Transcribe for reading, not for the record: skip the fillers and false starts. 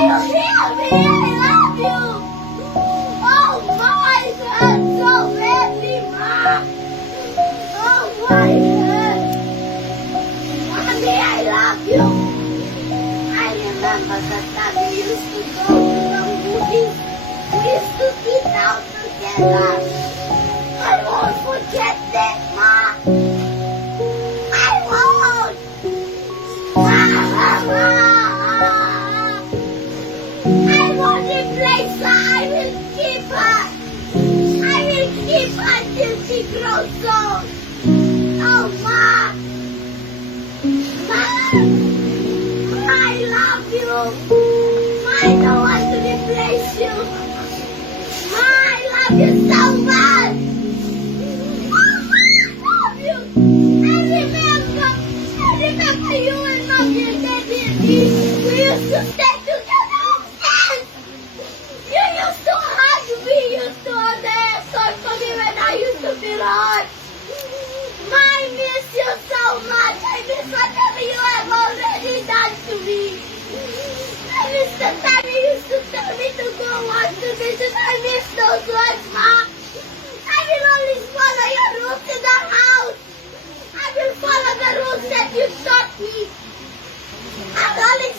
you hear me? I love you. Oh my God, so happy, Ma. Oh my God. Mommy, I love you. I remember the time we used to go to the movies. We used to eat out together. I won't forget that, Ma. I won't. I won't replace her. I will keep her. I will keep her till she grows old. Oh, Ma. Ma. I love you. I don't want to replace you. Ma, I love you so much. Mama, I love you. I remember you and Mommy and Daddy and me. We used to stay together. And you used to hug me. You used to hold the aircon for me when I used to feel hot. Ma, I miss you so much. I miss whatever you have already done to me. I miss the time you used to tell me to go watch the vision. I miss those words, Ma. I will always follow your rules in the house. I will follow the rules that you taught me. I will only